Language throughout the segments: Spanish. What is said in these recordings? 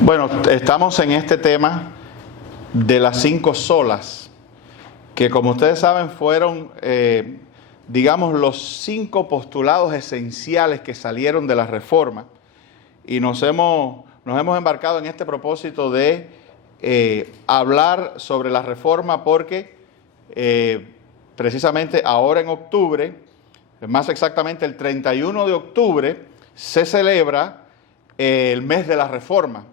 Bueno, estamos en este tema de las 5 solas, que como ustedes saben fueron, digamos, los 5 postulados esenciales que salieron de la Reforma, y nos hemos embarcado en este propósito de hablar sobre la Reforma porque precisamente ahora en octubre, más exactamente el 31 de octubre, se celebra el mes de la Reforma,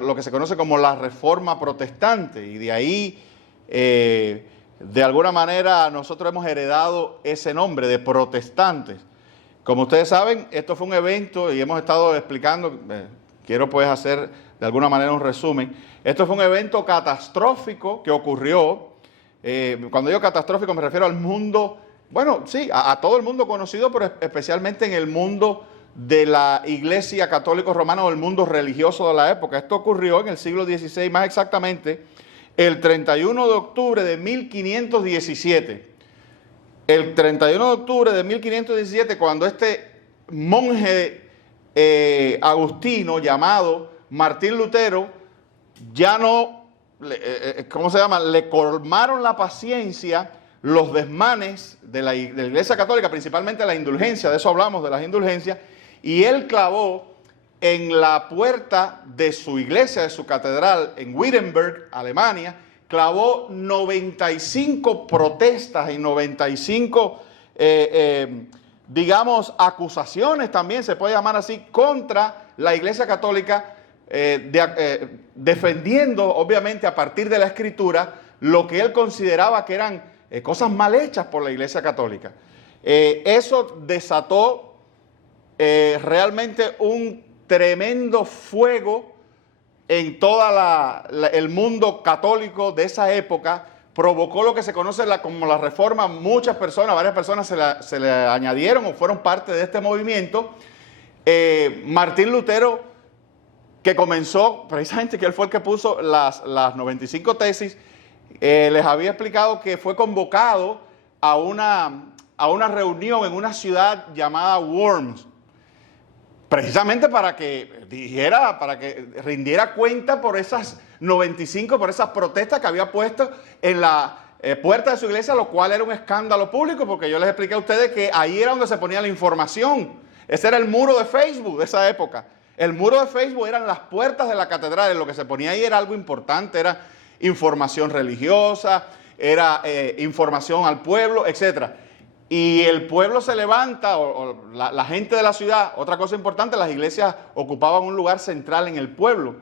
lo que se conoce como la Reforma Protestante, y de ahí, de alguna manera, nosotros hemos heredado ese nombre de protestantes. Como ustedes saben, esto fue un evento, y hemos estado explicando, quiero pues hacer de alguna manera un resumen. Esto fue un evento catastrófico que ocurrió. Cuando digo catastrófico me refiero al mundo, bueno, sí, a todo el mundo conocido, pero especialmente en el mundo de la Iglesia Católica Romana o el mundo religioso de la época. Esto ocurrió en el siglo XVI, más exactamente el 31 de octubre de 1517. El 31 de octubre de 1517, cuando este monje agustino llamado Martín Lutero, ya no, ¿cómo se llama? Le colmaron la paciencia los desmanes de la Iglesia Católica, principalmente la indulgencia, de eso hablamos, de las indulgencias, y él clavó en la puerta de su iglesia, de su catedral en Wittenberg, Alemania, clavó 95 protestas y 95, digamos, acusaciones también, se puede llamar así, contra la Iglesia Católica, defendiendo, obviamente, a partir de la Escritura, lo que él consideraba que eran cosas mal hechas por la Iglesia Católica. Eso desató realmente un tremendo fuego en todo el mundo católico de esa época. Provocó lo que se conoce como la Reforma. Muchas personas, varias personas se le añadieron o fueron parte de este movimiento. Martín Lutero, que comenzó, precisamente que él fue el que puso las 95 tesis, les había explicado que fue convocado a una reunión en una ciudad llamada Worms, precisamente para que rindiera cuenta por esas 95, por esas protestas que había puesto en la puerta de su iglesia, lo cual era un escándalo público, porque yo les expliqué a ustedes que ahí era donde se ponía la información. Ese era el muro de Facebook de esa época. El muro de Facebook eran las puertas de la catedral, lo que se ponía ahí era algo importante, era información religiosa, era información al pueblo, etcétera. Y el pueblo se levanta, o la gente de la ciudad. Otra cosa importante, las iglesias ocupaban un lugar central en el pueblo.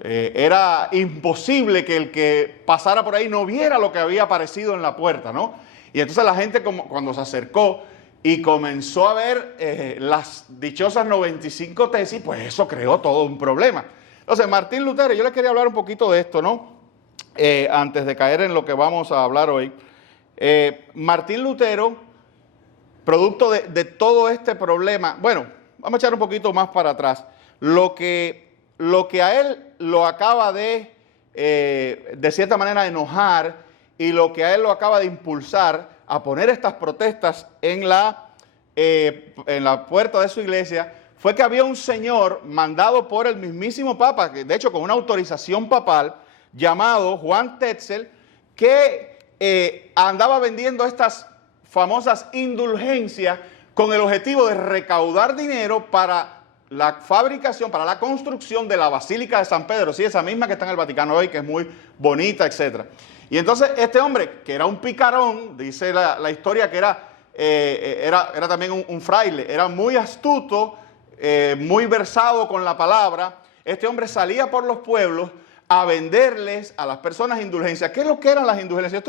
Era imposible que el que pasara por ahí no viera lo que había aparecido en la puerta, ¿no? Y entonces la gente, cuando se acercó y comenzó a ver las dichosas 95 tesis, pues eso creó todo un problema. Entonces, Martín Lutero, yo les quería hablar un poquito de esto, ¿no? Antes de caer en lo que vamos a hablar hoy. Martín Lutero, producto de todo este problema, bueno, vamos a echar un poquito más para atrás. Lo que a él lo acaba de cierta manera enojar, y lo que a él lo acaba de impulsar a poner estas protestas en la puerta de su iglesia, fue que había un señor mandado por el mismísimo Papa, que de hecho con una autorización papal, llamado Juan Tetzel, que andaba vendiendo estas famosas indulgencias con el objetivo de recaudar dinero para la fabricación, para la construcción de la Basílica de San Pedro, sí, esa misma que está en el Vaticano hoy, que es muy bonita, etc. Y entonces este hombre, que era un picarón, dice la historia que era también un fraile, era muy astuto, muy versado con la palabra. Este hombre salía por los pueblos a venderles a las personas indulgencias. ¿Qué es lo que eran las indulgencias?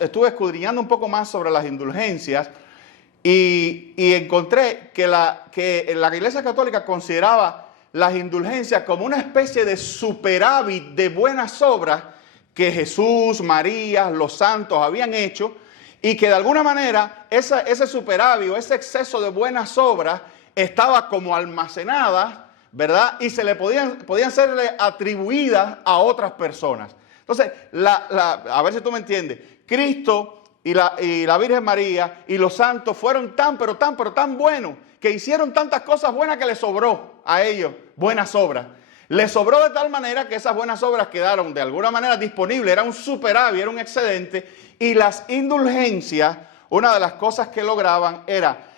Estuve escudriñando un poco más sobre las indulgencias y encontré que la Iglesia Católica consideraba las indulgencias como una especie de superávit de buenas obras que Jesús, María, los santos habían hecho, y que de alguna manera ese superávit o ese exceso de buenas obras estaba como almacenada, ¿verdad? Y podían serle atribuidas a otras personas. Entonces, a ver si tú me entiendes, Cristo y la Virgen María y los santos fueron pero tan buenos, que hicieron tantas cosas buenas que les sobró a ellos buenas obras. Les sobró de tal manera que esas buenas obras quedaron de alguna manera disponibles, era un superávit, era un excedente, y las indulgencias, una de las cosas que lograban era,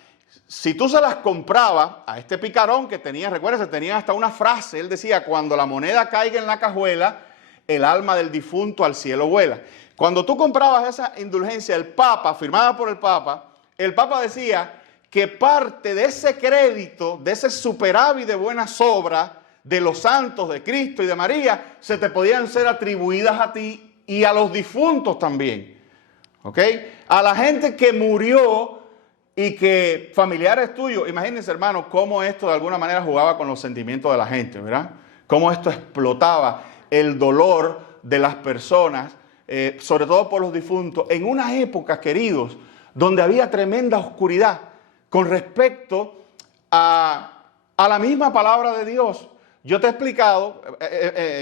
si tú se las comprabas a este picarón que tenía, recuerda, tenía hasta una frase, él decía, cuando la moneda caiga en la cajuela, el alma del difunto al cielo vuela. Cuando tú comprabas esa indulgencia, el Papa, firmada por el Papa decía que parte de ese crédito, de ese superávit de buenas obras, de los santos, de Cristo y de María, se te podían ser atribuidas a ti y a los difuntos también. ¿Ok? A la gente que murió y que familiares tuyos, imagínense, hermanos, cómo esto de alguna manera jugaba con los sentimientos de la gente, ¿verdad? Cómo esto explotaba el dolor de las personas, sobre todo por los difuntos, en una época, queridos, donde había tremenda oscuridad con respecto a la misma palabra de Dios. Yo te he explicado,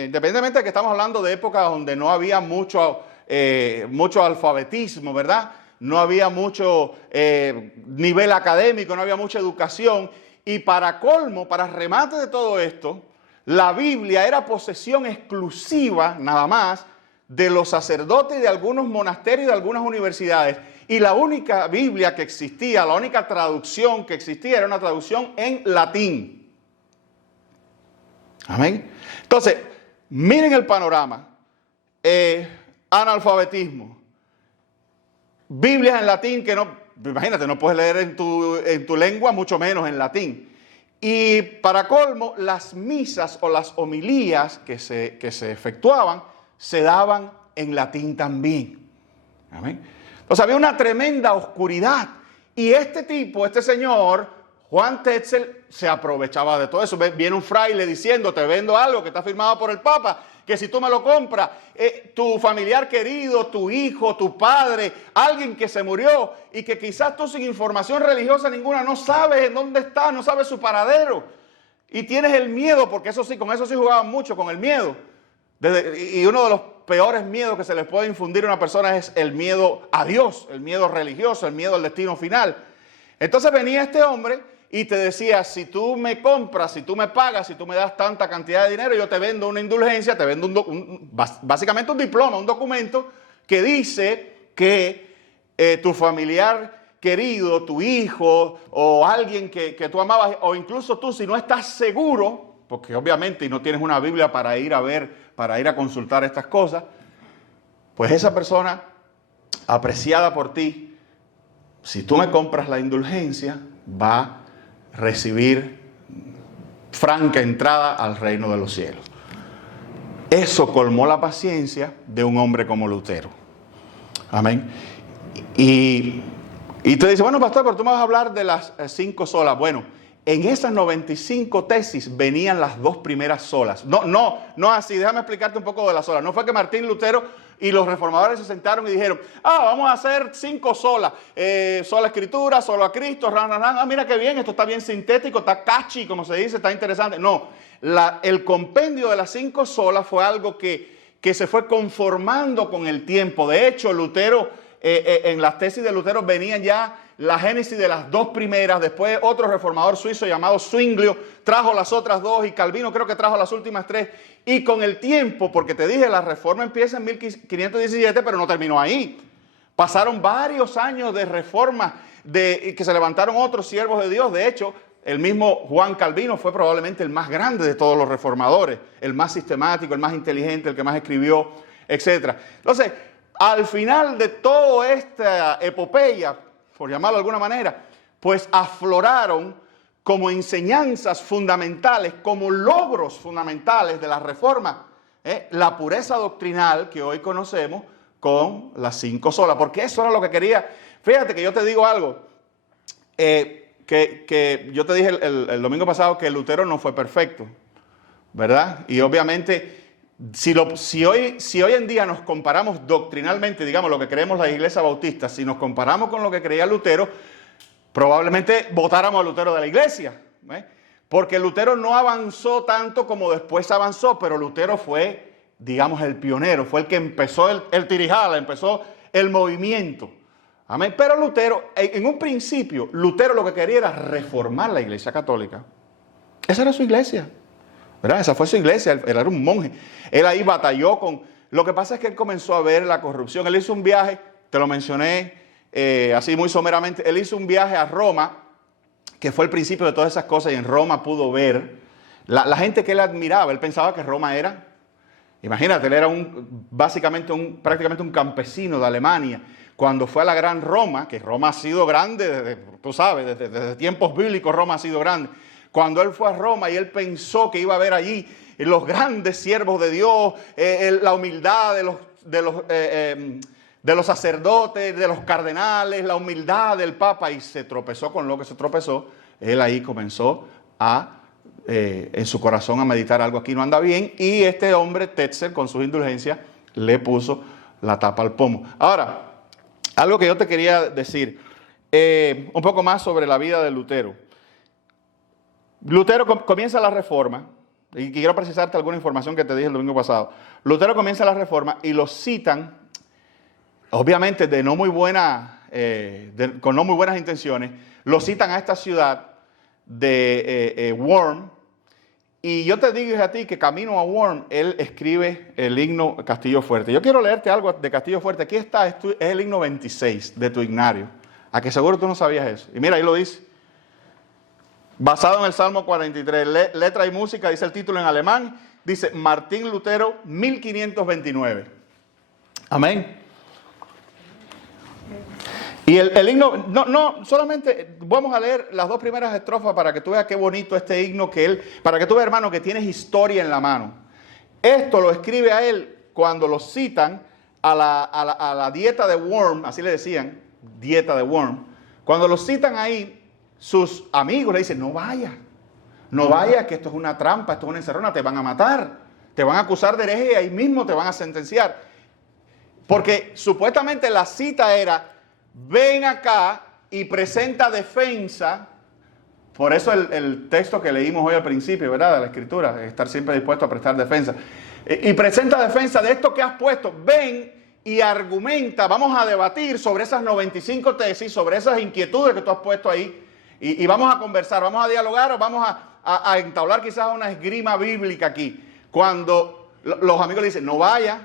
independientemente de que estamos hablando de épocas donde no había mucho alfabetismo, ¿verdad? No había mucho nivel académico, no había mucha educación. Y para colmo, para remate de todo esto, la Biblia era posesión exclusiva, nada más, de los sacerdotes de algunos monasterios y de algunas universidades. Y la única Biblia que existía, la única traducción que existía era una traducción en latín. Amén. Entonces, miren el panorama. Analfabetismo. Biblias en latín que no, imagínate, no puedes leer en tu lengua, mucho menos en latín. Y para colmo, las misas o las homilías que se efectuaban se daban en latín también. Amén. Entonces había una tremenda oscuridad. Y este señor, Juan Tetzel, se aprovechaba de todo eso. Viene un fraile diciendo, te vendo algo que está firmado por el Papa, que si tú me lo compras, tu familiar querido, tu hijo, tu padre, alguien que se murió y que quizás tú sin información religiosa ninguna no sabes en dónde está, no sabes su paradero. Y tienes el miedo, porque eso sí, con eso sí jugaban mucho, con el miedo. Y uno de los peores miedos que se les puede infundir a una persona es el miedo a Dios, el miedo religioso, el miedo al destino final. Entonces venía este hombre y te decía, si tú me compras, si tú me pagas, si tú me das tanta cantidad de dinero, yo te vendo una indulgencia, te vendo básicamente un diploma, un documento que dice que tu familiar querido, tu hijo o alguien que tú amabas, o incluso tú, si no estás seguro, porque obviamente y no tienes una Biblia para ir a ver, para ir a consultar estas cosas, pues esa persona apreciada por ti, si tú me compras la indulgencia, va a recibir franca entrada al reino de los cielos. Eso colmó la paciencia de un hombre como Lutero. Amén. Y te dice, bueno, pastor, pero tú me vas a hablar de las 5 solas. Bueno, en esas 95 tesis venían las 2 primeras solas. No así, déjame explicarte un poco de las solas. No fue que Martín Lutero y los reformadores se sentaron y dijeron, vamos a hacer 5 solas. Sola escritura, solo a Cristo, mira qué bien, esto está bien sintético, está catchy, como se dice, está interesante. No, el compendio de las 5 solas fue algo que se fue conformando con el tiempo. De hecho, Lutero, en las tesis de Lutero venían ya la génesis de las 2 primeras, después otro reformador suizo llamado Zwinglio trajo las otras 2 y Calvino creo que trajo las últimas 3. Y con el tiempo, porque te dije, la reforma empieza en 1517, pero no terminó ahí. Pasaron varios años de reforma, que se levantaron otros siervos de Dios. De hecho, el mismo Juan Calvino fue probablemente el más grande de todos los reformadores, el más sistemático, el más inteligente, el que más escribió, etc. Entonces, al final de toda esta epopeya, por llamarlo de alguna manera, pues afloraron como enseñanzas fundamentales, como logros fundamentales de la reforma, la pureza doctrinal que hoy conocemos con las 5 solas, porque eso era lo que quería. Fíjate que yo te digo algo, que yo te dije el domingo pasado que Lutero no fue perfecto, ¿verdad? Y obviamente, si hoy en día nos comparamos doctrinalmente, digamos, lo que creemos la Iglesia Bautista, si nos comparamos con lo que creía Lutero, probablemente votáramos a Lutero de la iglesia, porque Lutero no avanzó tanto como después avanzó, pero Lutero fue, digamos, el pionero, fue el que empezó el tirijala, empezó el movimiento, Amén. Pero Lutero, en un principio, Lutero lo que quería era reformar la iglesia católica. Esa era su iglesia, ¿verdad? Esa fue su iglesia, él era un monje. Él ahí batalló con... Lo que pasa es que él comenzó a ver la corrupción. Él hizo un viaje, te lo mencioné así muy someramente, él hizo un viaje a Roma, que fue el principio de todas esas cosas, y en Roma pudo ver la gente que él admiraba. Él pensaba que Roma era, imagínate, él era prácticamente un campesino de Alemania. Cuando fue a la Gran Roma, que Roma ha sido grande, tú sabes, desde tiempos bíblicos Roma ha sido grande. Cuando él fue a Roma y él pensó que iba a ver allí los grandes siervos de Dios, la humildad de los sacerdotes, de los cardenales, la humildad del Papa, y se tropezó con lo que se tropezó, él ahí comenzó en su corazón a meditar: algo aquí no anda bien, y este hombre, Tetzel, con sus indulgencias, le puso la tapa al pomo. Ahora, algo que yo te quería decir, un poco más sobre la vida de Lutero. Lutero comienza la Reforma, y quiero precisarte alguna información que te dije el domingo pasado. Lutero comienza la Reforma y lo citan, obviamente con no muy buenas intenciones, lo citan a esta ciudad de Worm. Y yo te digo a ti que camino a Worm, él escribe el himno Castillo Fuerte. Yo quiero leerte algo de Castillo Fuerte. Aquí está, es el himno 26 de tu Ignario. A que seguro tú no sabías eso. Y mira, ahí lo dice. Basado en el Salmo 43, letra y música, dice el título en alemán, dice Martín Lutero, 1529. Amén. Y el himno, no, solamente vamos a leer las dos primeras estrofas para que tú veas qué bonito este himno para que tú veas, hermano, que tienes historia en la mano. Esto lo escribe a él cuando lo citan a la dieta de Worm, así le decían, dieta de Worm. Cuando lo citan ahí, sus amigos le dicen: no vaya, que esto es una trampa, esto es una encerrona, te van a matar, te van a acusar de hereje y ahí mismo te van a sentenciar. Porque supuestamente la cita era: ven acá y presenta defensa. Por eso el texto que leímos hoy al principio, ¿verdad?, de la Escritura, estar siempre dispuesto a prestar defensa. Y presenta defensa de esto que has puesto. Ven y argumenta, vamos a debatir sobre esas 95 tesis, sobre esas inquietudes que tú has puesto ahí. Y vamos a conversar, vamos a dialogar, o vamos a entablar quizás una esgrima bíblica aquí. Cuando los amigos le dicen: no vaya,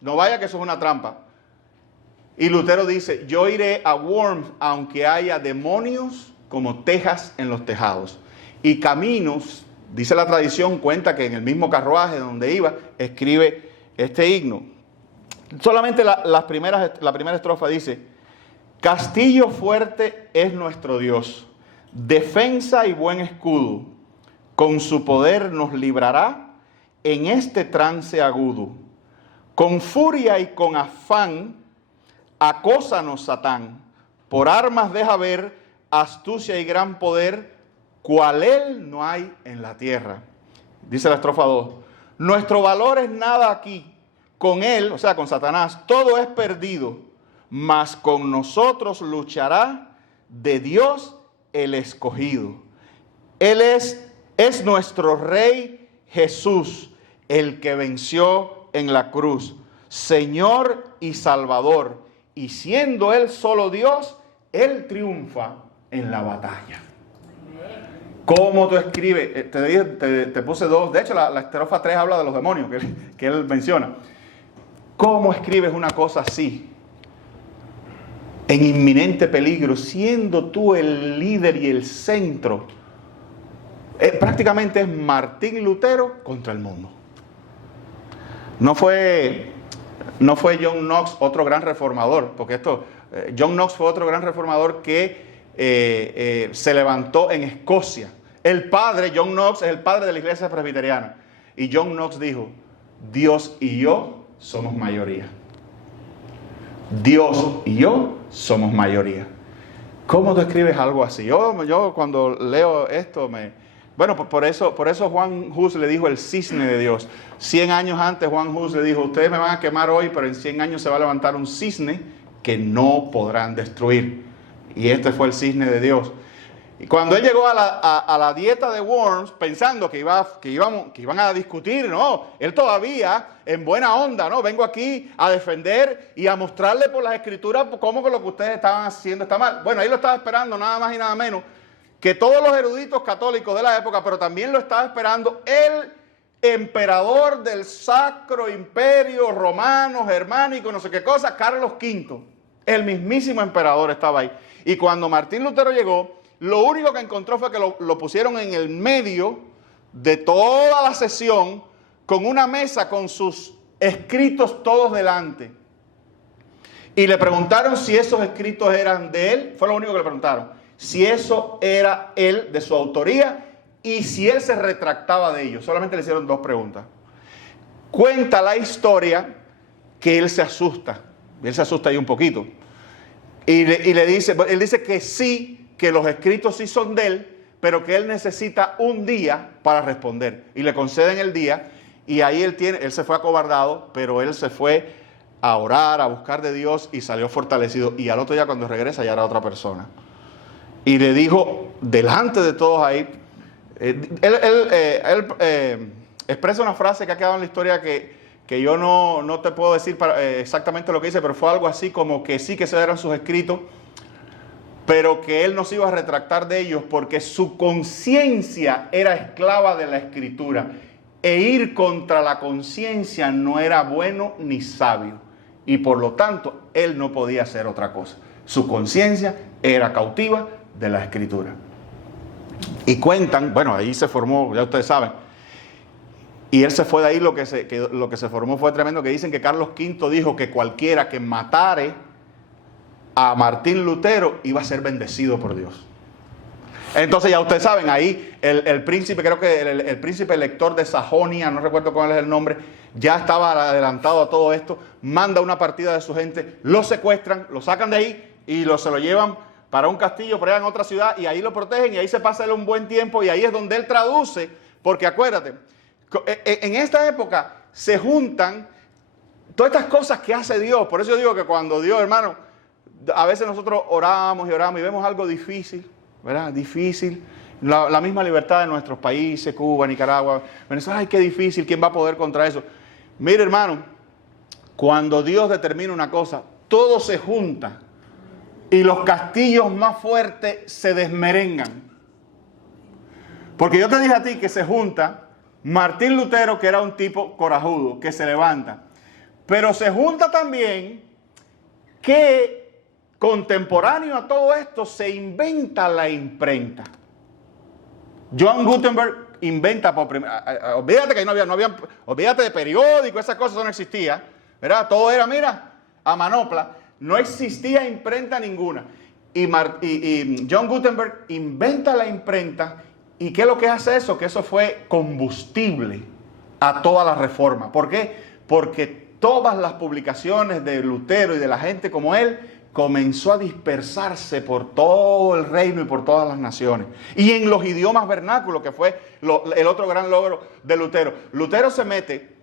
que eso es una trampa. Y Lutero dice: yo iré a Worms aunque haya demonios como tejas en los tejados. Y caminos, dice la tradición, cuenta que en el mismo carruaje donde iba, escribe este himno. Solamente la primera estrofa dice: Castillo fuerte es nuestro Dios, defensa y buen escudo, con su poder nos librará en este trance agudo. Con furia y con afán acósanos Satán, por armas deja ver astucia y gran poder, cual él no hay en la tierra. Dice la estrofa 2, nuestro valor es nada aquí, con él, o sea, con Satanás, todo es perdido, mas con nosotros luchará de Dios el escogido. Él es nuestro Rey Jesús, el que venció en la cruz, Señor y Salvador, y siendo Él solo Dios, Él triunfa en la batalla. ¿Cómo tú escribes? Te puse dos, de hecho la estrofa 3 habla de los demonios que él menciona. ¿Cómo escribes una cosa así? En inminente peligro, siendo tú el líder y el centro. Prácticamente es Martín Lutero contra el mundo. No fue John Knox otro gran reformador, porque John Knox fue otro gran reformador que se levantó en Escocia. El padre, John Knox, es el padre de la iglesia presbiteriana. Y John Knox dijo: Dios y yo somos mayoría. Dios y yo somos mayoría. ¿Cómo tú escribes algo así? Yo cuando leo esto Bueno, por eso Juan Hus le dijo el cisne de Dios. 100 años antes Juan Hus le dijo: ustedes me van a quemar hoy, pero en 100 años se va a levantar un cisne que no podrán destruir. Y este fue el cisne de Dios. Y cuando él llegó a la dieta de Worms, pensando que iban a discutir, no, él todavía en buena onda, no, vengo aquí a defender y a mostrarle por las escrituras cómo que lo que ustedes estaban haciendo está mal. Bueno, ahí lo estaba esperando nada más y nada menos que todos los eruditos católicos de la época, pero también lo estaba esperando el emperador del Sacro Imperio Romano, Germánico, no sé qué cosa, Carlos V. El mismísimo emperador estaba ahí. Y cuando Martín Lutero llegó, lo único que encontró fue que lo pusieron en el medio de toda la sesión con una mesa con sus escritos todos delante. Y le preguntaron si esos escritos eran de él, fue lo único que le preguntaron, si eso era él, de su autoría, y si él se retractaba de ellos. Solamente le hicieron 2 preguntas. Cuenta la historia que él se asusta ahí un poquito. Y le dice, él dice que sí, que los escritos sí son de él, pero que él necesita un día para responder. Y le conceden el día, y ahí él se fue acobardado, pero él se fue a orar, a buscar de Dios, y salió fortalecido. Y al otro día cuando regresa ya era otra persona. Y le dijo, delante de todos ahí, él expresa una frase que ha quedado en la historia que yo no te puedo decir exactamente lo que dice, pero fue algo así como que sí, que esos eran sus escritos, pero que él no se iba a retractar de ellos porque su conciencia era esclava de la escritura, e ir contra la conciencia no era bueno ni sabio, y por lo tanto él no podía hacer otra cosa. Su conciencia era cautiva de la escritura. Y cuentan, bueno, ahí se formó, ya ustedes saben, y él se fue de ahí, lo que se formó fue tremendo, que dicen que Carlos V dijo que cualquiera que matare a Martín Lutero iba a ser bendecido por Dios. Entonces ya ustedes saben, ahí el príncipe, creo que el príncipe elector de Sajonia, no recuerdo cuál es el nombre, ya estaba adelantado a todo esto, manda una partida de su gente, lo secuestran, lo sacan de ahí y se lo llevan para un castillo por allá en otra ciudad, y ahí lo protegen, y ahí se pasa él un buen tiempo, y ahí es donde él traduce, porque acuérdate, en esta época se juntan todas estas cosas que hace Dios. Por eso yo digo que cuando Dios, hermano, a veces nosotros oramos y vemos algo difícil, ¿verdad? Difícil. La misma libertad de nuestros países, Cuba, Nicaragua, Venezuela, ay, qué difícil, ¿quién va a poder contra eso? Mire, hermano, cuando Dios determina una cosa, todo se junta y los castillos más fuertes se desmerengan. Porque yo te dije a ti que se junta Martín Lutero, que era un tipo corajudo, que se levanta, pero se junta también que contemporáneo a todo esto se inventa la imprenta. John Gutenberg inventa por primera, olvídate que no había, olvídate de periódico, esas cosas no existían, ¿verdad? Todo era, mira, a manopla, no existía imprenta ninguna. Y John Gutenberg inventa la imprenta, ¿y qué es lo que hace eso? Que eso fue combustible a toda la reforma. ¿Por qué? Porque todas las publicaciones de Lutero y de la gente como él comenzó a dispersarse por todo el reino y por todas las naciones. Y en los idiomas vernáculos, que fue el otro gran logro de Lutero. Lutero se mete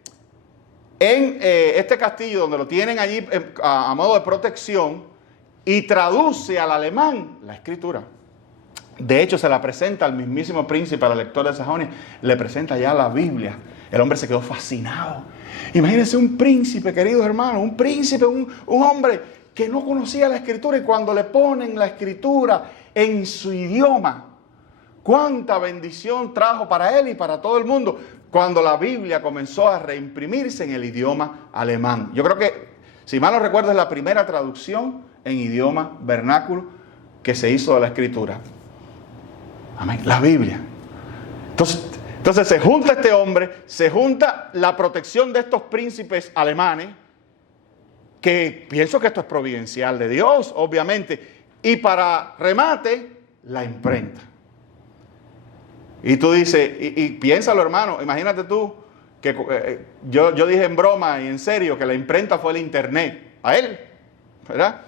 en este castillo donde lo tienen allí a modo de protección y traduce al alemán la escritura. De hecho, se la presenta al mismísimo príncipe, al elector de Sajonia, le presenta ya la Biblia. El hombre se quedó fascinado. Imagínense un príncipe, queridos hermanos, un príncipe, un hombre que no conocía la escritura, y cuando le ponen la escritura en su idioma, cuánta bendición trajo para él y para todo el mundo, cuando la Biblia comenzó a reimprimirse en el idioma alemán. Yo creo que, si mal no recuerdo, es la primera traducción en idioma vernáculo que se hizo de la escritura. Amén. La Biblia. Entonces se junta este hombre, se junta la protección de estos príncipes alemanes, que pienso que esto es providencial de Dios, obviamente, y para remate, la imprenta. Y tú dices, y piénsalo, hermano, imagínate tú, que yo dije en broma y en serio que la imprenta fue el internet, a él, ¿verdad?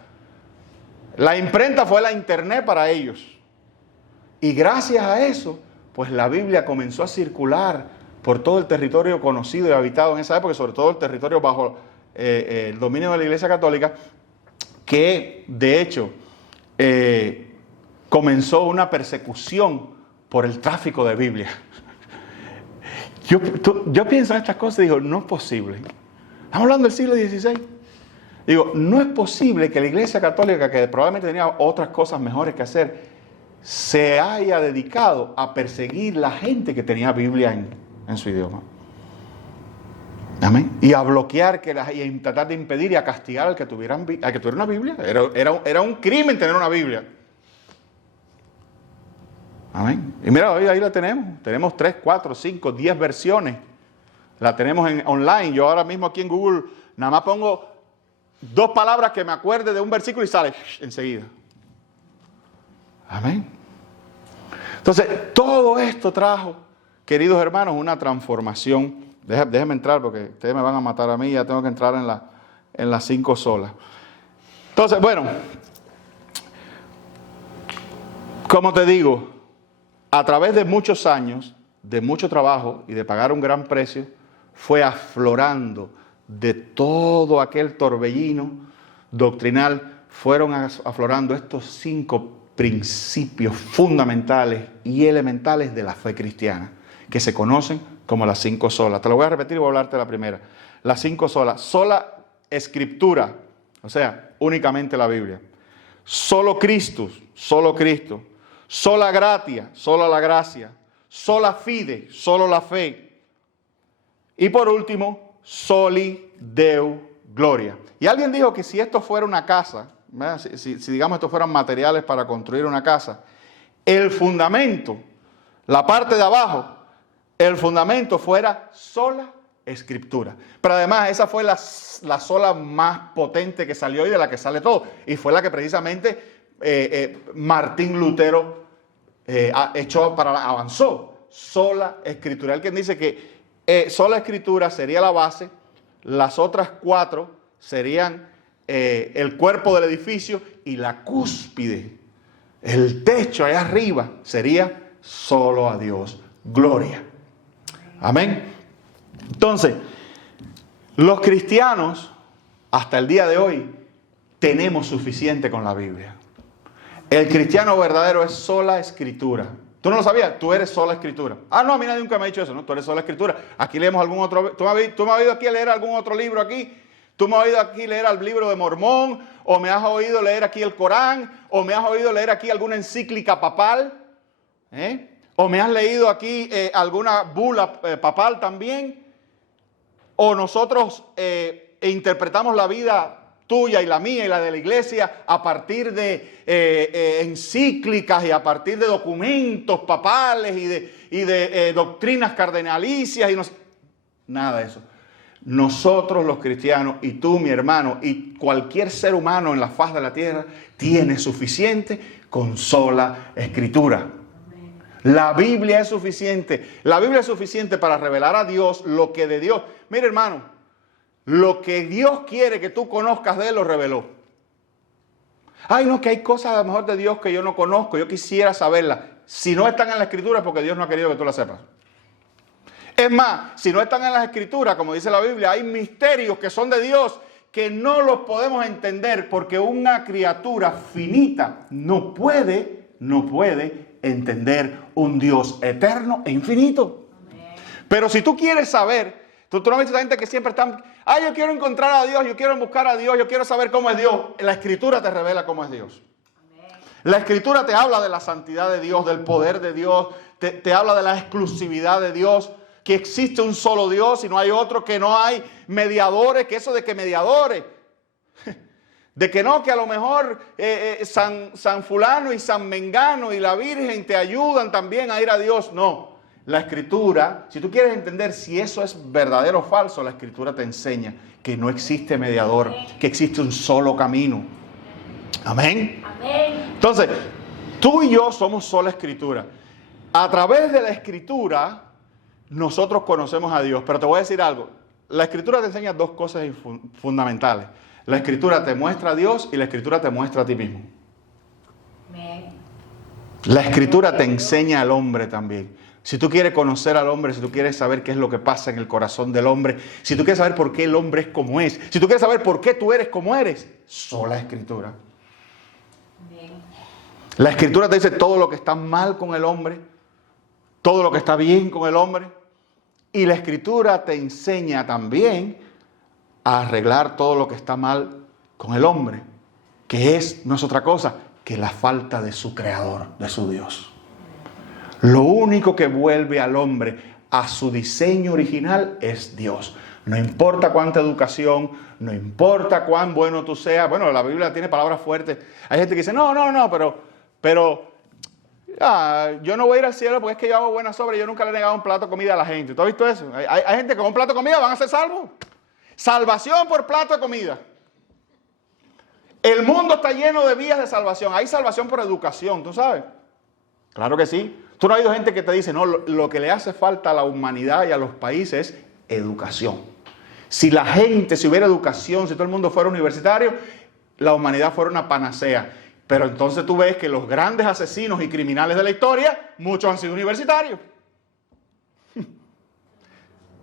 La imprenta fue la internet para ellos. Y gracias a eso, pues la Biblia comenzó a circular por todo el territorio conocido y habitado en esa época, sobre todo el territorio bajo el dominio de la Iglesia Católica, que de hecho comenzó una persecución por el tráfico de Biblia. Yo pienso en estas cosas y digo, no es posible. Estamos hablando del siglo XVI. Digo, no es posible que la Iglesia Católica, que probablemente tenía otras cosas mejores que hacer, se haya dedicado a perseguir la gente que tenía Biblia en su idioma. Amén. Y a bloquear, y a tratar de impedir y a castigar al que tuviera una Biblia. Era un crimen tener una Biblia. Amén. Y mira, hoy ahí la tenemos. Tenemos 3, 4, 5, 10 versiones. La tenemos online. Yo ahora mismo aquí en Google nada más pongo 2 palabras que me acuerde de un versículo y sale enseguida. Amén. Entonces, todo esto trajo, queridos hermanos, una transformación. Déjenme entrar porque ustedes me van a matar a mí. Ya tengo que entrar en las 5 solas. Entonces, bueno, como te digo, a través de muchos años, de mucho trabajo y de pagar un gran precio, fue aflorando de todo aquel torbellino doctrinal, fueron aflorando estos 5 principios fundamentales y elementales de la fe cristiana, que se conocen como las 5 solas. Te lo voy a repetir y voy a hablarte de la primera. Las 5 solas. Sola Escritura, o sea, únicamente la Biblia. Solo Cristo. Sola gratia, sola la gracia. Sola fide, solo la fe. Y por último, soli Deo gloria. Y alguien dijo que si esto fuera una casa, si digamos estos fueran materiales para construir una casa, el fundamento, la parte de abajo, el fundamento fuera sola Escritura. Pero además esa fue la sola más potente que salió y de la que sale todo. Y fue la que precisamente Martín Lutero avanzó. Sola Escritura. Alguien dice que sola Escritura sería la base, las otras 4 serían el cuerpo del edificio y la cúspide, el techo allá arriba, sería solo a Dios gloria. Amén. Entonces, los cristianos, hasta el día de hoy, tenemos suficiente con la Biblia. El cristiano verdadero es sola Escritura. ¿Tú no lo sabías? Tú eres sola Escritura. No, a mí nadie nunca me ha dicho eso, ¿no? Tú eres sola Escritura. Aquí leemos algún otro... ¿Tú me has oído aquí leer algún otro libro aquí? ¿Tú me has oído aquí leer el libro de Mormón? ¿O me has oído leer aquí el Corán? ¿O me has oído leer aquí alguna encíclica papal? ¿O me has leído aquí alguna bula papal también? ¿O nosotros interpretamos la vida tuya y la mía y la de la iglesia a partir de encíclicas y a partir de documentos papales y de doctrinas cardenalicias? Nada de eso. Nosotros los cristianos, y tú mi hermano, y cualquier ser humano en la faz de la tierra, tiene suficiente con sola Escritura. La Biblia es suficiente. La Biblia es suficiente para revelar a Dios lo que de Dios. Mira, hermano, lo que Dios quiere que tú conozcas de Él lo reveló. No, que hay cosas a lo mejor de Dios que yo no conozco, yo quisiera saberlas. Si no están en la Escritura es porque Dios no ha querido que tú las sepas. Es más, si no están en las Escrituras, como dice la Biblia, hay misterios que son de Dios que no los podemos entender porque una criatura finita no puede entender un Dios eterno e infinito. Amén. Pero si tú quieres saber, tú no ves a gente que siempre están, yo quiero encontrar a Dios, yo quiero buscar a Dios, yo quiero saber cómo es Dios. La Escritura te revela cómo es Dios. Amén. La Escritura te habla de la santidad de Dios, del poder de Dios, te habla de la exclusividad de Dios, que existe un solo Dios y no hay otro, que no hay mediadores, que eso de que mediadores, de que no, que a lo mejor San fulano y San Mengano y la Virgen te ayudan también a ir a Dios. No, la Escritura, si tú quieres entender si eso es verdadero o falso, la Escritura te enseña que no existe mediador, que existe un solo camino. Amén. Amén. Entonces, tú y yo somos sola Escritura. A través de la Escritura nosotros conocemos a Dios. Pero te voy a decir algo. La Escritura te enseña 2 cosas fundamentales. La Escritura te muestra a Dios y la Escritura te muestra a ti mismo. La Escritura te enseña al hombre también. Si tú quieres conocer al hombre, si tú quieres saber qué es lo que pasa en el corazón del hombre, si tú quieres saber por qué el hombre es como es, si tú quieres saber por qué tú eres como eres, sola Escritura. La Escritura te dice todo lo que está mal con el hombre, todo lo que está bien con el hombre. Y la Escritura te enseña también a arreglar todo lo que está mal con el hombre, que no es otra cosa que la falta de su creador, de su Dios. Lo único que vuelve al hombre a su diseño original es Dios. No importa cuánta educación, no importa cuán bueno tú seas. Bueno, la Biblia tiene palabras fuertes. Hay gente que dice, no, pero yo no voy a ir al cielo porque es que yo hago buenas obras y yo nunca le he negado un plato de comida a la gente. ¿Tú has visto eso? Hay gente que con un plato de comida van a ser salvos. Salvación por plato de comida. El mundo está lleno de vías de salvación. Hay salvación por educación, ¿tú sabes? Claro que sí. Tú no has oído gente que te dice, no, lo que le hace falta a la humanidad y a los países es educación. Si hubiera educación, si todo el mundo fuera universitario, la humanidad fuera una panacea. Pero entonces tú ves que los grandes asesinos y criminales de la historia, muchos han sido universitarios.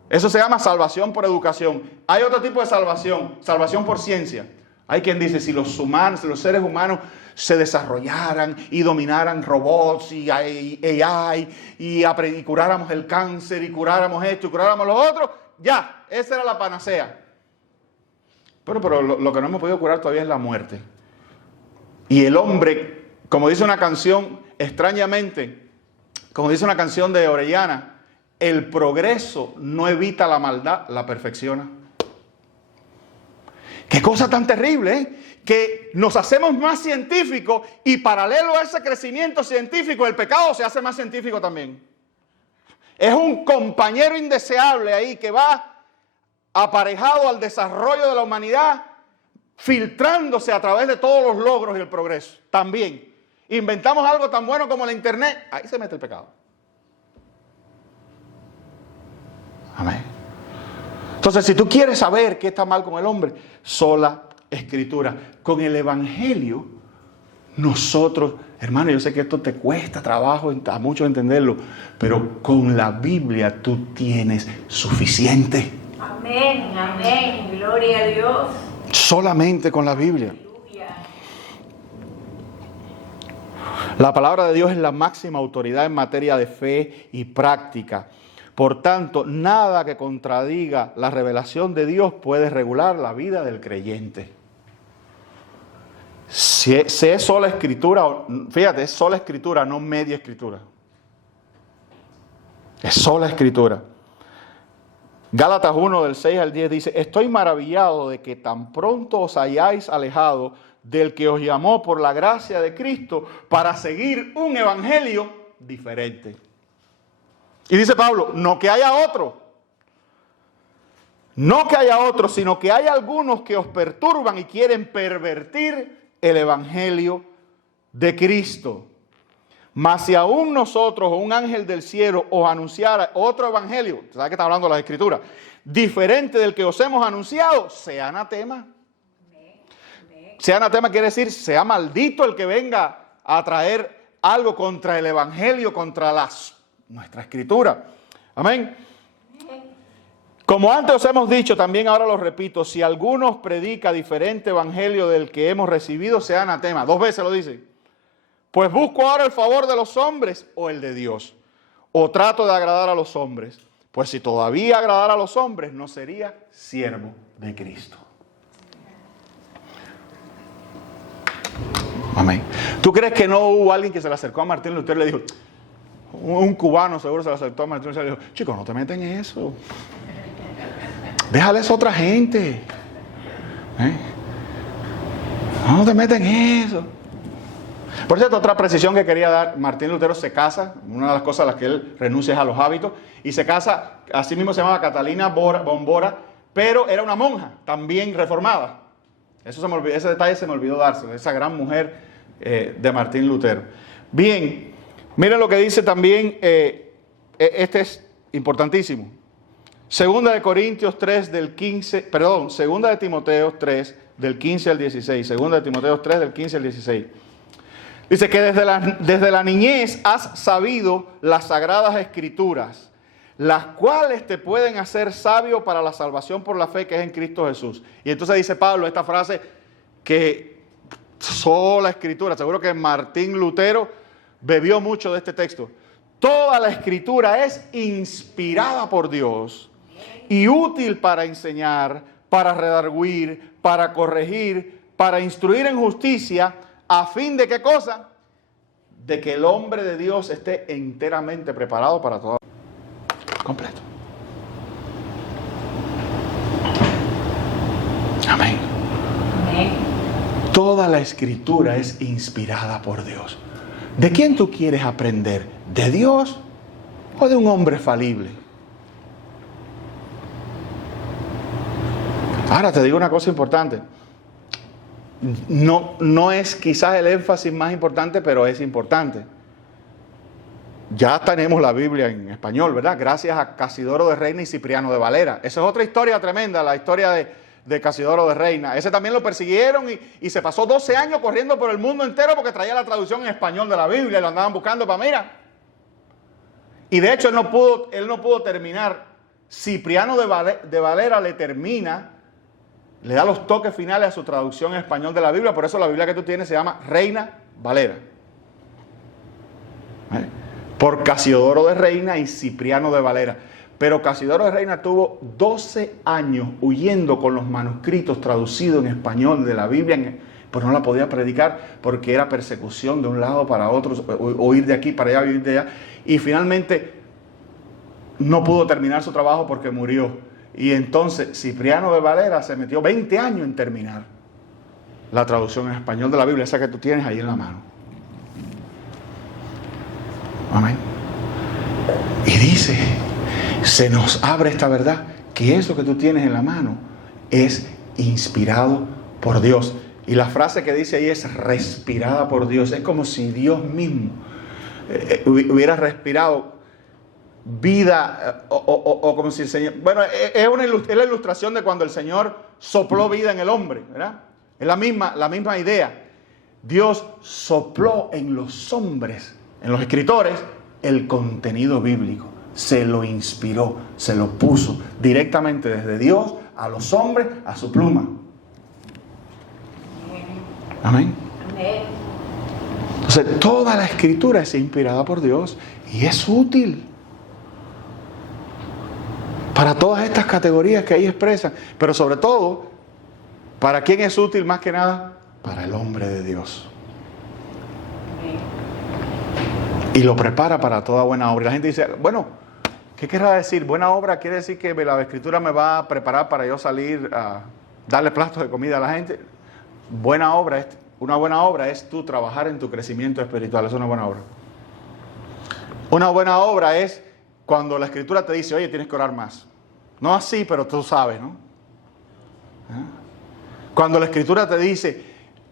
Eso se llama salvación por educación. Hay otro tipo de salvación, salvación por ciencia. Hay quien dice, si los seres humanos se desarrollaran y dominaran robots y AI y curáramos el cáncer y curáramos esto y curáramos lo otro, ya, esa era la panacea. Pero lo que no hemos podido curar todavía es la muerte. Y el hombre, como dice una canción, extrañamente, como dice una canción de Orellana, el progreso no evita la maldad, la perfecciona. Qué cosa tan terrible, ¿eh? Que nos hacemos más científicos y paralelo a ese crecimiento científico, el pecado se hace más científico también. Es un compañero indeseable ahí que va aparejado al desarrollo de la humanidad, filtrándose a través de todos los logros y el progreso. También inventamos algo tan bueno como la internet, ahí se mete el pecado. Amén. Entonces, si tú quieres saber qué está mal con el hombre, sola Escritura. Con el Evangelio, nosotros, hermano, yo sé que esto te cuesta trabajo a muchos entenderlo, pero con la Biblia tú tienes suficiente. Amén, amén, gloria a Dios. Solamente con la Biblia. La palabra de Dios es la máxima autoridad en materia de fe y práctica. Por tanto, nada que contradiga la revelación de Dios puede regular la vida del creyente. Si es sola Escritura, fíjate, es sola Escritura, no media Escritura. Es sola Escritura. Gálatas 1, del 6 al 10 dice, estoy maravillado de que tan pronto os hayáis alejado del que os llamó por la gracia de Cristo para seguir un evangelio diferente. Y dice Pablo, no que haya otro, sino que hay algunos que os perturban y quieren pervertir el evangelio de Cristo. Mas si aún nosotros o un ángel del cielo os anunciara otro evangelio, ¿sabes que está hablando de las Escrituras? Diferente del que os hemos anunciado, sea anatema. Sea anatema quiere decir, sea maldito el que venga a traer algo contra el evangelio, contra nuestra Escritura. Amén. Como antes os hemos dicho, también ahora lo repito, si alguno os predica diferente evangelio del que hemos recibido, sea anatema. 2 veces lo dice. Pues busco ahora el favor de los hombres o el de Dios. O trato de agradar a los hombres. Pues si todavía agradara a los hombres, no sería siervo de Cristo. Amén. ¿Tú crees que no hubo alguien que se le acercó a Martín Lutero y le dijo, un cubano seguro se le acercó a Martín Lutero y le dijo, chicos, no te metan en eso. Déjale eso a otra gente. No te metan en eso. Por cierto, otra precisión que quería dar, Martín Lutero se casa, una de las cosas a las que él renuncia es a los hábitos, y se casa, así mismo se llamaba Catalina Bombora, pero era una monja, también reformada. Ese detalle se me olvidó dárselo, esa gran mujer de Martín Lutero. Bien, miren lo que dice también, este es importantísimo. Segunda de Corintios 3 del 15, perdón, segunda de Timoteo 3 del 15 al 16, segunda de Timoteo 3 del 15 al 16. Dice que desde la niñez has sabido las sagradas escrituras, las cuales te pueden hacer sabio para la salvación por la fe que es en Cristo Jesús. Y entonces dice Pablo esta frase que sola escritura. Seguro que Martín Lutero bebió mucho de este texto. Toda la escritura es inspirada por Dios y útil para enseñar, para redarguir, para corregir, para instruir en justicia, a fin de ¿qué cosa? De que el hombre de Dios esté enteramente preparado para todo. Completo. Amén. Amén. Toda la escritura es inspirada por Dios. ¿De quién tú quieres aprender? ¿De Dios o de un hombre falible? Ahora te digo una cosa importante. No es quizás el énfasis más importante, pero es importante. Ya tenemos la Biblia en español, ¿verdad? Gracias a Casidoro de Reina y Cipriano de Valera. Esa es otra historia tremenda, la historia de Casidoro de Reina. Ese también lo persiguieron y se pasó 12 años corriendo por el mundo entero porque traía la traducción en español de la Biblia y lo andaban buscando para mira. Y de hecho él no pudo terminar. Cipriano de Valera le termina, le da los toques finales a su traducción en español de la Biblia. Por eso la Biblia que tú tienes se llama Reina Valera. Por Casidoro de Reina y Cipriano de Valera. Pero Casidoro de Reina tuvo 12 años huyendo con los manuscritos traducidos en español de la Biblia, pero no la podía predicar porque era persecución de un lado para otro, o ir de aquí para allá, ir de allá. Y finalmente no pudo terminar su trabajo porque murió. Y entonces Cipriano de Valera se metió 20 años en terminar la traducción en español de la Biblia, esa que tú tienes ahí en la mano. Amén. Y dice, se nos abre esta verdad, que eso que tú tienes en la mano es inspirado por Dios. Y la frase que dice ahí es respirada por Dios. Es como si Dios mismo hubiera respirado vida, o como si el Señor... Bueno, es la ilustración de cuando el Señor sopló vida en el hombre, ¿verdad? Es la misma idea. Dios sopló en los hombres, en los escritores, el contenido bíblico. Se lo inspiró, se lo puso directamente desde Dios a los hombres, a su pluma. Amén. Amén. Entonces, toda la escritura es inspirada por Dios y es útil para todas estas categorías que ahí expresan. Pero sobre todo, ¿para quién es útil más que nada? Para el hombre de Dios. Y lo prepara para toda buena obra. Y la gente dice, bueno, ¿qué querrá decir? Buena obra quiere decir que la escritura me va a preparar para yo salir a darle platos de comida a la gente. Una buena obra es tú trabajar en tu crecimiento espiritual. Es una buena obra. Una buena obra es cuando la escritura te dice, oye, tienes que orar más. No así, pero tú sabes, ¿no? Cuando la escritura te dice,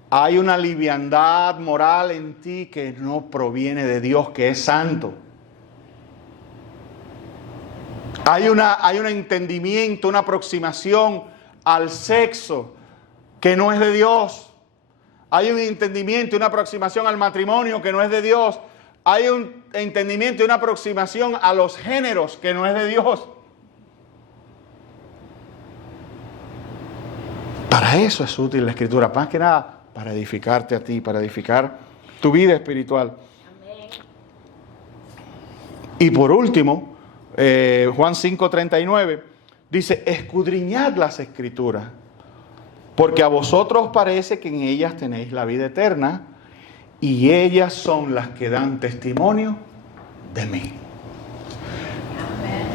hay una liviandad moral en ti que no proviene de Dios, que es santo. Hay un entendimiento, una aproximación al sexo que no es de Dios. Hay un entendimiento, una aproximación al matrimonio que no es de Dios. Hay un entendimiento y una aproximación a los géneros que no es de Dios. Para eso es útil la escritura, más que nada para edificarte a ti, para edificar tu vida espiritual. Amén. Y por último, Juan 5:39 dice, escudriñad las escrituras, porque a vosotros parece que en ellas tenéis la vida eterna, y ellas son las que dan testimonio de mí. Amén.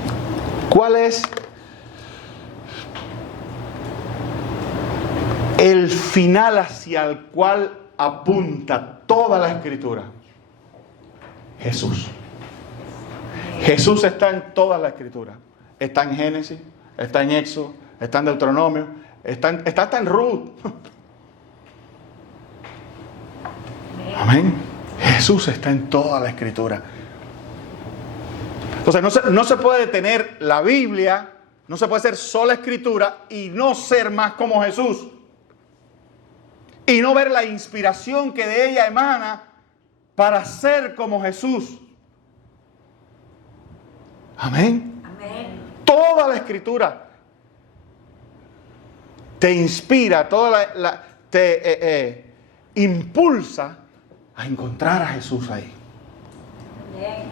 ¿Cuál es el final hacia el cual apunta toda la escritura? Jesús. Jesús está en toda la escritura. Está en Génesis, está en Éxodo, está en Deuteronomio, está hasta en Ruth. Amén. Jesús está en toda la escritura. Entonces no se puede tener la Biblia, no se puede ser sola escritura y no ser más como Jesús. Y no ver la inspiración que de ella emana para ser como Jesús. Amén. Amén. Toda la escritura te inspira, impulsa a encontrar a Jesús ahí. Amén.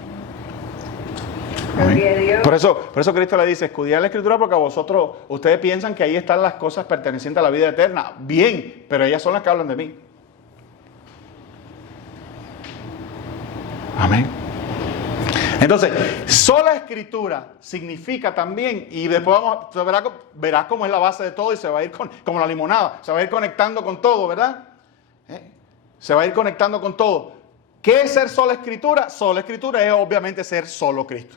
Amén. Gloria a Dios. Por eso Cristo le dice, estudiad la Escritura porque ustedes piensan que ahí están las cosas pertenecientes a la vida eterna. Bien, pero ellas son las que hablan de mí. Amén. Entonces, sola Escritura significa también, y después verás cómo es la base de todo y se va a ir como la limonada, se va a ir conectando con todo, ¿verdad? Se va a ir conectando con todo. ¿Qué es ser sola Escritura? Sola Escritura es obviamente ser solo Cristo.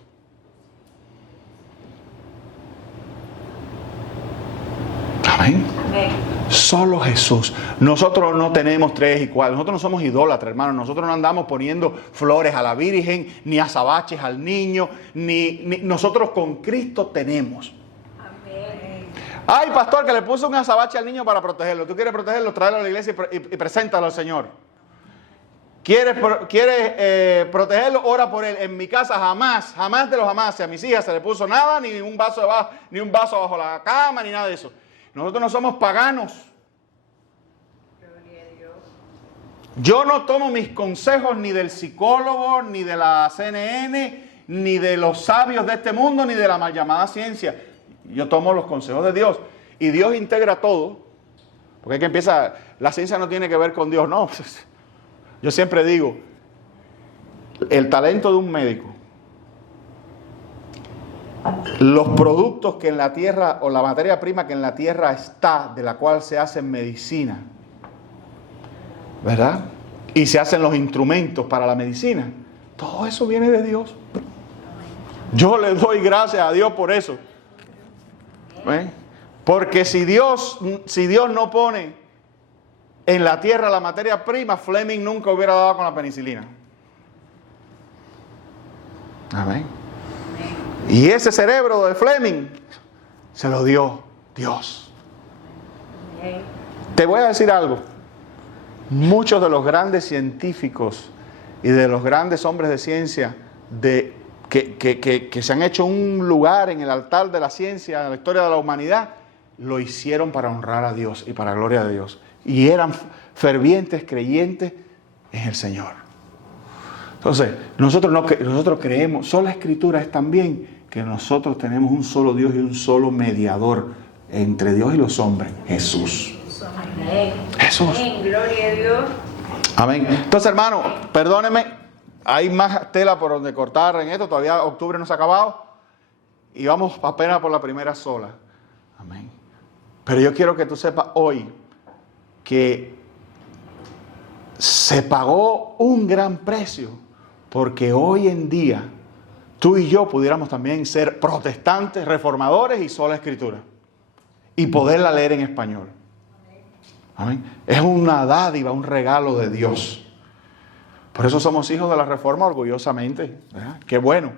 Amén. Amén. Solo Jesús. Nosotros no tenemos tres y cuatro. Nosotros no somos idólatras, hermanos. Nosotros no andamos poniendo flores a la Virgen, ni azabaches al niño, ni nosotros con Cristo tenemos. Amén. Ay, pastor, que le puso un azabache al niño para protegerlo. ¿Tú quieres protegerlo? Tráelo a la iglesia y preséntalo al Señor. ¿Quieres protegerlo? Ora por él. En mi casa jamás de los jamás, a mis hijas se le puso nada, ni un vaso bajo la cama, ni nada de eso. Nosotros no somos paganos. Gloria a Dios. Yo no tomo mis consejos ni del psicólogo, ni de la CNN, ni de los sabios de este mundo, ni de la mal llamada ciencia. Yo tomo los consejos de Dios. Y Dios integra todo. Porque es que empieza, la ciencia no tiene que ver con Dios, no. Yo siempre digo, el talento de un médico, los productos que en la tierra, o la materia prima que en la tierra está, de la cual se hace medicina, ¿verdad? Y se hacen los instrumentos para la medicina, todo eso viene de Dios. Yo le doy gracias a Dios por eso. ¿Ven? Porque si Dios no pone en la tierra la materia prima, Fleming nunca hubiera dado con la penicilina. Amén. Y ese cerebro de Fleming se lo dio Dios. Amén. Te voy a decir algo. Muchos de los grandes científicos y de los grandes hombres de ciencia que se han hecho un lugar en el altar de la ciencia, en la historia de la humanidad, lo hicieron para honrar a Dios y para la gloria de Dios. Y eran fervientes creyentes en el Señor. Entonces, nosotros creemos, sola Escritura es también que nosotros tenemos un solo Dios y un solo mediador entre Dios y los hombres, Jesús. Amén. Jesús. Amén. Gloria a Dios. Amén. Entonces, hermano, perdóneme, hay más tela por donde cortar en esto, todavía octubre no se ha acabado y vamos apenas por la primera sola. Amén. Pero yo quiero que tú sepas hoy que se pagó un gran precio porque hoy en día tú y yo pudiéramos también ser protestantes, reformadores y sola Escritura y poderla leer en español. Amén. Es una dádiva, un regalo de Dios. Por eso somos hijos de la Reforma orgullosamente, ¿verdad? Qué bueno.